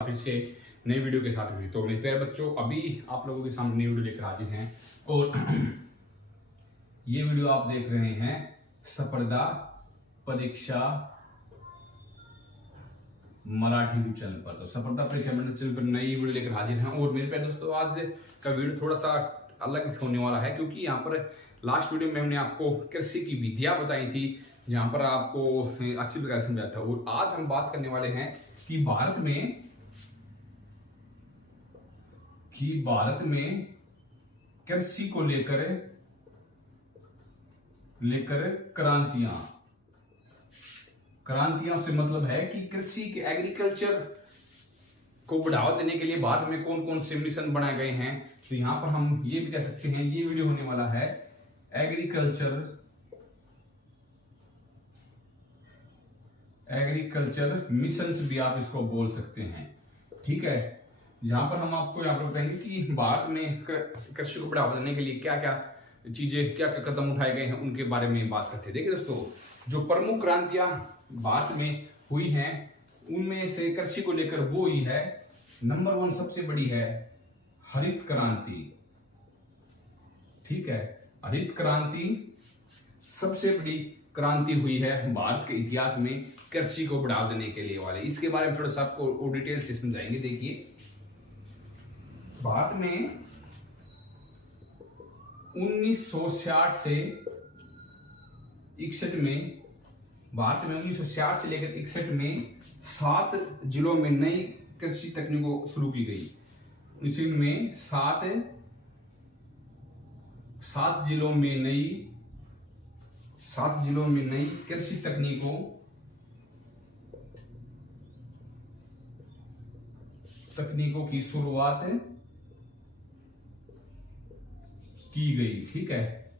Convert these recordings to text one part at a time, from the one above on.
फिर से नई वीडियो के साथ हुई। तो मेरे प्यारे बच्चों, अभी आप लोगों के सामने नई वीडियो लेकर हाजिर हैं और ये वीडियो आप देख रहे हैं स्पर्धा परीक्षा मराठी यूट्यूब चैनल पर। तो स्पर्धा परीक्षा मराठी चैनल पर नई वीडियो लेकर हाजिर हैं। और मेरे प्यारे दोस्तों, आज का वीडियो थोड़ा सा अलग होने वाला है, क्योंकि यहाँ पर लास्ट वीडियो में हमने आपको कृषि की विधियां बताई थी, जहां पर आपको अच्छी प्रकार समझाया था। और आज हम बात करने वाले हैं कि भारत में कृषि को लेकर क्रांतियां से मतलब है कि कृषि के एग्रीकल्चर को बढ़ावा देने के लिए भारत में कौन कौन से मिशन बनाए गए हैं। तो यहां पर हम ये भी कह सकते हैं, ये वीडियो होने वाला है एग्रीकल्चर मिशंस भी आप इसको बोल सकते हैं। ठीक है, जहां पर हम आपको यहाँ पर बताएंगे कि भारत में कृषि को बढ़ावा देने के लिए क्या क्या चीजें, क्या क्या कदम उठाए गए हैं, उनके बारे में बात करते हैं। देखिए दोस्तों, जो प्रमुख क्रांतियां भारत में हुई हैं उनमें से कृषि को लेकर वो ही है, नंबर 1 सबसे बड़ी है हरित क्रांति। ठीक है, हरित क्रांति सबसे बड़ी क्रांति हुई है भारत के इतिहास में कृषि को बढ़ावा देने के लिए वाले। इसके बारे में थोड़ा सा आपको डिटेल से समझाएंगे। देखिए, भारत में 1960 से 61 में, भारत में 1960 से लेकर 61 में 7 जिलों में नई कृषि तकनीकों शुरू की गई। इसमें 7 जिलों में नई कृषि तकनीकों की शुरुआत की गई। ठीक है,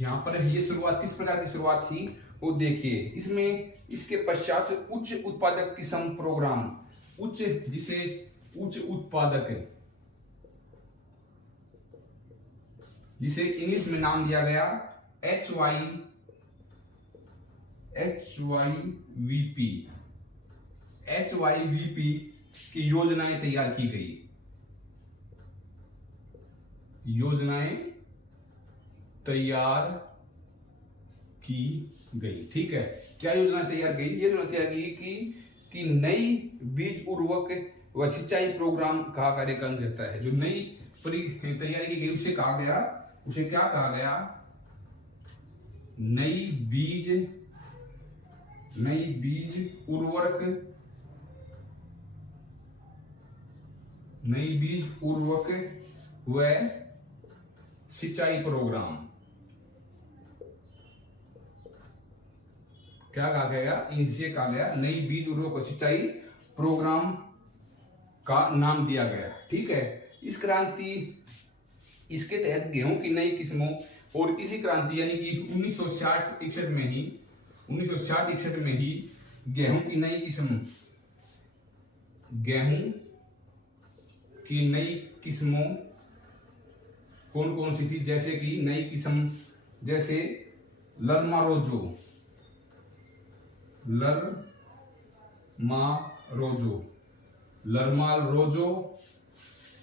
यहां पर ये शुरुआत किस प्रकार की शुरुआत थी वो देखिए। इसमें इसके पश्चात उच्च उत्पादक किस्म प्रोग्राम, जिसे उच्च उत्पादक, जिसे इंग्लिश में नाम दिया गया HYVP की योजनाएं तैयार की गई। ठीक है, क्या योजना तैयार की? ये योजना तैयार की कि नई बीज उर्वरक व सिंचाई प्रोग्राम का कार्यक्रम रहता है। जो नई तैयारी की गई उसे क्या कहा गया? नई बीज उर्वरक व सिंचाई प्रोग्राम। क्या कहा गया? इनसे कहा गया नई बीज उर्वरक व सिंचाई प्रोग्राम का नाम दिया गया। ठीक है, इसके तहत गेहूं की नई किस्मों और इसी क्रांति यानी कि 1960-61 में ही गेहूं की नई किस्मों कौन कौन सी थी? जैसे कि नई किस्म, जैसे लरमा रोजो,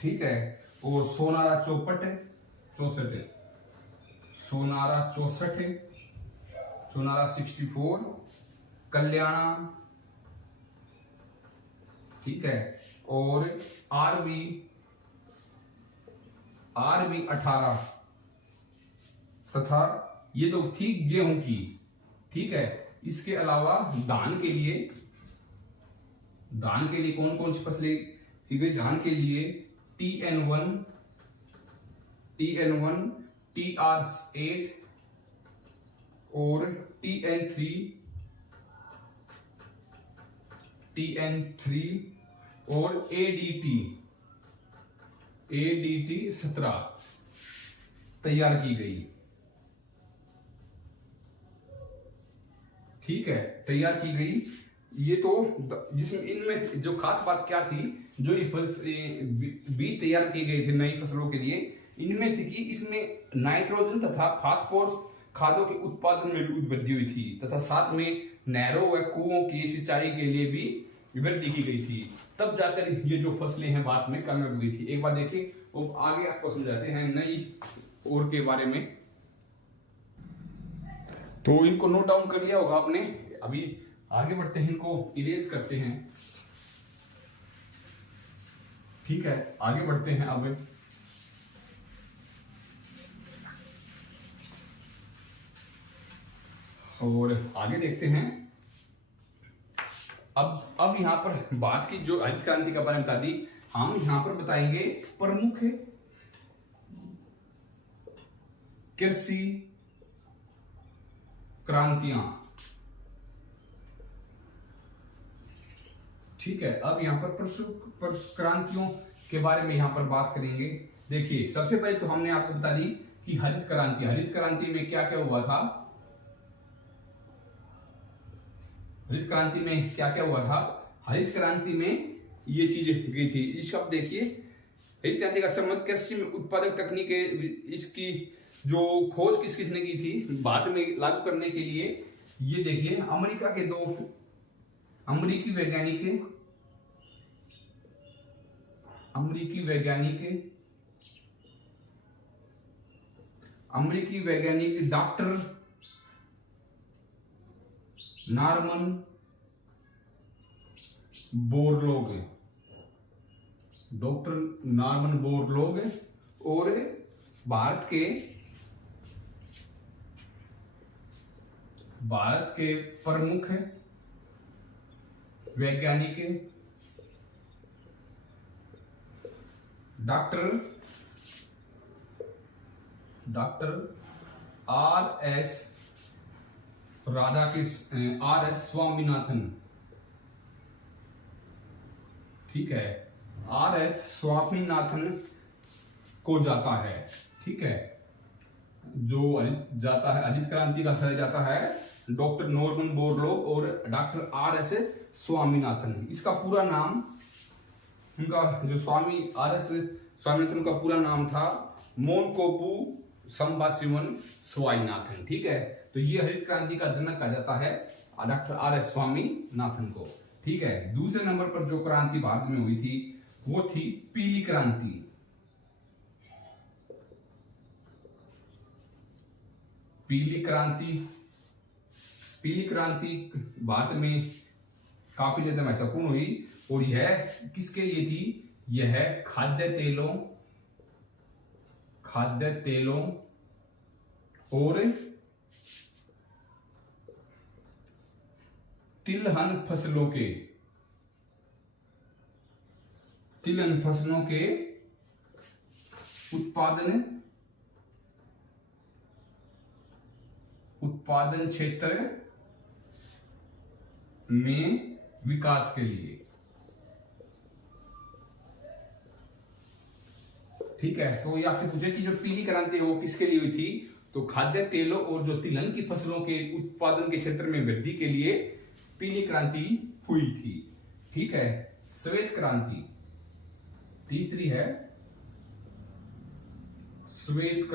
ठीक है, और सोनारा 64, सोनारा 64, कल्याणा, ठीक है, और आरबी 18 तथा ये तो थी गेहूं की। ठीक है, इसके अलावा धान के लिए कौन कौन सी फसलें की गई? धान के लिए TN1, TR8 और TN3 और ADT 17 तैयार की गई। ठीक है, तैयार की गई। ये तो जिसमें इनमें जो खास बात क्या थी, जो ये बीज तैयार किए गए थे नई फसलों के लिए, इनमें थी कि इसमें नाइट्रोजन तथा फास्फोरस खादों के उत्पादन में भी वृद्धि हुई थी तथा साथ में नहरों व कुओं की सिंचाई के लिए भी वृद्धि की गई थी। तब जाकर ये जो फसलें हैं बाद में कामयाब हुई थी। एक बार देखिए, वो आगे आपको समझाते हैं नई ओर के बारे में। तो इनको नोट डाउन कर लिया होगा आपने। अभी आगे बढ़ते हैं, इनको इरेज करते हैं। ठीक है, आगे बढ़ते हैं अब। और आगे देखते हैं। अब यहां पर बात की जो हरित क्रांति का बारे में बता दी, हम यहां पर बताएंगे प्रमुख कृषि क्रांतियां। ठीक है, अब यहां पर क्रांतियों के बारे में यहां पर बात करेंगे। देखिए, सबसे पहले तो हमने आपको बता दी कि हरित क्रांति में क्या क्या हुआ था। हरित क्रांति में क्या क्या हुआ था? हरित क्रांति में ये चीजें गई थी। इस शब्द देखिए, हरित क्रांति का संबंध कृषि में उत्पादक तकनीक, इसकी जो खोज किसने की थी बाद में लागू करने के लिए। ये देखिए, अमेरिका के 2 अमेरिकी वैज्ञानिक डॉक्टर नॉर्मन बोरलॉग और भारत के प्रमुख वैज्ञानिक डॉक्टर R.S. स्वामीनाथन। ठीक है, R.S. स्वामीनाथन को जाता है। ठीक है, जो जाता है हरित क्रांति का श्रेय जाता है डॉक्टर नॉर्मन बोरलॉग और डॉक्टर R.S. स्वामीनाथन। इसका पूरा नाम, उनका जो R.S. स्वामीनाथन का पूरा नाम था मोनकोबू संबाशिवन स्वामीनाथन। ठीक है, तो ये हरित क्रांति का जनक कहा जाता है डॉक्टर R.S. स्वामीनाथन को। ठीक है, दूसरे नंबर पर जो क्रांति भारत में हुई थी वो थी पीली क्रांति। पीली क्रांति भारत में काफी ज्यादा महत्वपूर्ण हुई और यह किसके लिए थी? यह खाद्य तेलों और तिलहन फसलों के उत्पादन क्षेत्र में विकास के लिए। ठीक है, तो या फिर पूछे कि जो पीली क्रांति है वो किसके लिए हुई थी? तो खाद्य तेलों और जो तिलहन की फसलों के उत्पादन के क्षेत्र में वृद्धि के लिए पीली क्रांति हुई थी। ठीक है, श्वेत क्रांति तीसरी है। श्वेत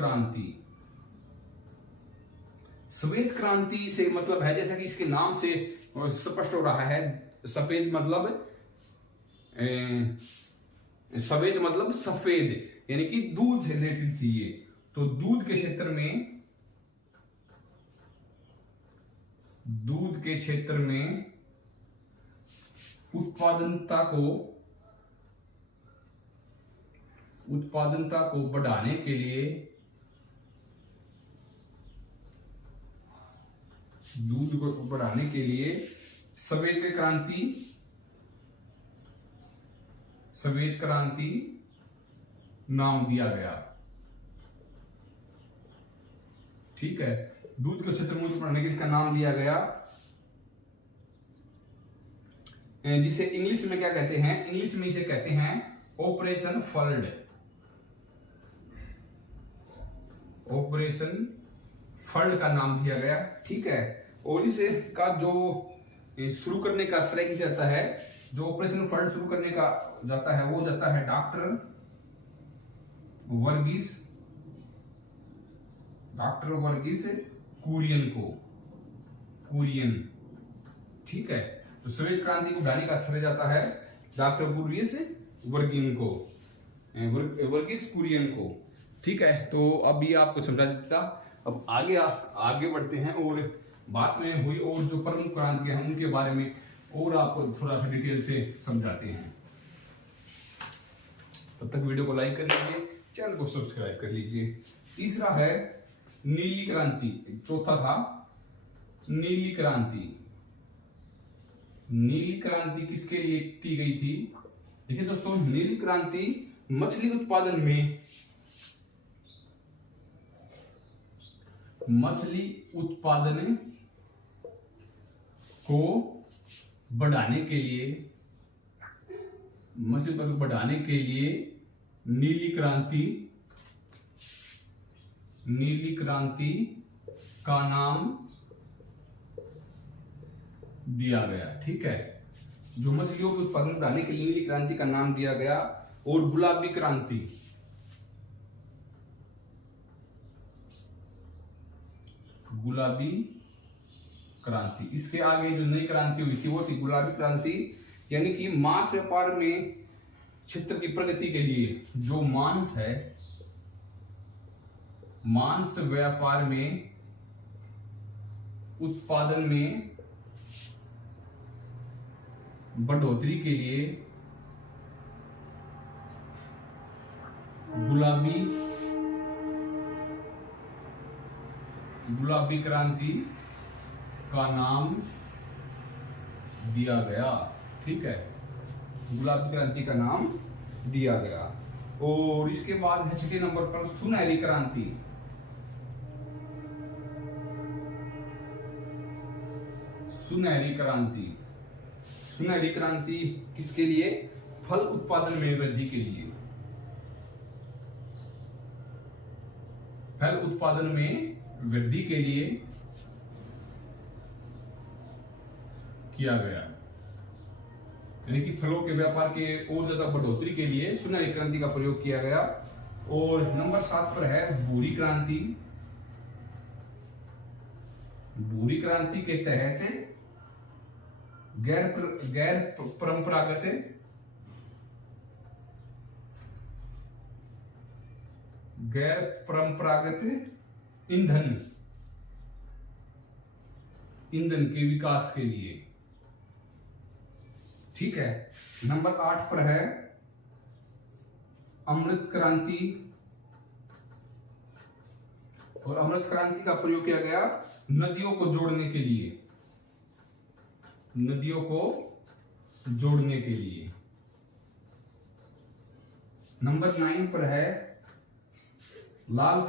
क्रांति से मतलब है, जैसा कि इसके नाम से स्पष्ट हो रहा है, सफेद मतलब सफेद, यानी कि दूध से रिलेटेड थी ये। तो दूध के क्षेत्र में उत्पादनता को बढ़ाने के लिए श्वेत क्रांति नाम दिया गया। ठीक है, दूध के क्षेत्र में बढ़ाने के लिए इसका नाम दिया गया, जिसे इंग्लिश में क्या कहते हैं? इंग्लिश में इसे कहते हैं ऑपरेशन फल्ड का नाम दिया गया। ठीक है, और इसे का जो शुरू करने का श्रेय किया जाता है, जो ऑपरेशन फल्ड शुरू करने का जाता है वो जाता है डॉक्टर वर्गीस कुरियन। ठीक है, तो श्वेत क्रांति को बढ़ाने का श्रेय जाता है डॉक्टर बुर्रियस वर्गीनिको, वर्गीस कुरियनको। ठीक है, तो अब ये आपको समझा देता। अब आगे बढ़ते हैं और बात में हुई और जो प्रमुख क्रांतियां हैं उनके बारे में और आपको थोड़ा सा डिटेल से समझाते हैं। तब तक वीडियो को लाइक कर लीजिए, चैनल को सब्सक्राइब कर लीजिए। तीसरा है नीली क्रांति, चौथा था नीली क्रांति। नीली क्रांति किसके लिए की गई थी? देखिए दोस्तों, नीली क्रांति मछली उत्पादन को बढ़ाने के लिए, मछली उत्पादन बढ़ाने के लिए नीली क्रांति का नाम दिया गया। ठीक है, जो मछलियों के उत्पादन बढ़ाने के लिए नीली क्रांति का नाम दिया गया। और गुलाबी क्रांति, इसके आगे जो नई क्रांति हुई थी वो थी गुलाबी क्रांति, यानी कि मांस व्यापार में क्षेत्र की प्रगति के लिए जो मांस है, मांस व्यापार में उत्पादन में बढ़ोतरी के लिए गुलाबी क्रांति का नाम दिया गया। ठीक है, गुलाबी क्रांति का नाम दिया गया। और इसके बाद है छठे नंबर पर सुनहरी क्रांति। सुनहरी क्रांति किसके लिए? फल उत्पादन में वृद्धि के लिए, फल उत्पादन में वृद्धि के लिए किया गया, यानी कि फलों के व्यापार के और ज्यादा बढ़ोतरी के लिए सुनहरी क्रांति का प्रयोग किया गया। और नंबर 7 पर है भूरी क्रांति। भूरी क्रांति के तहत गैर परंपरागत ईंधन के विकास के लिए। ठीक है, नंबर 8 पर है अमृत क्रांति। और अमृत क्रांति का प्रयोग किया गया नदियों को जोड़ने के लिए, नंबर 9 पर है लाल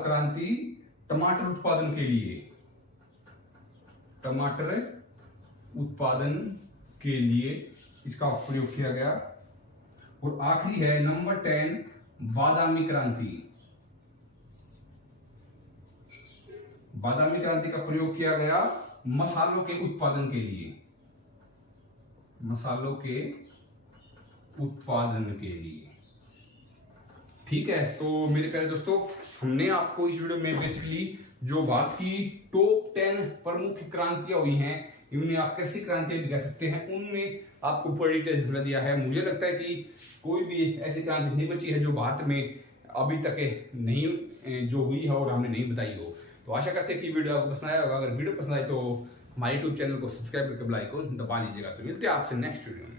क्रांति टमाटर उत्पादन के लिए, इसका प्रयोग किया गया। और आखिरी है नंबर 10 बादामी क्रांति का प्रयोग किया गया मसालों के उत्पादन के लिए। ठीक है, तो मेरे प्यारे दोस्तों, हमने आपको इस वीडियो में बेसिकली जो भारत की टॉप 10 प्रमुख क्रांतियां हुई हैं, इन्हें आप कृषि क्रांतियां भी कह सकते हैं, उनमें आपको पूरी डिटेल समझा दिया है। मुझे लगता है कि कोई भी ऐसी क्रांति नहीं बची है जो भारत में अभी तक नहीं जो हुई है और हमने नहीं बताई हो। तो आशा करते हैं कि वीडियो आपको पसंद आया होगा। अगर वीडियो पसंद आए तो हमारे यूट्यूब चैनल को सब्सक्राइब करके बेल आइकन दबा लीजिएगा। तो मिलते हैं आपसे नेक्स्ट वीडियो में।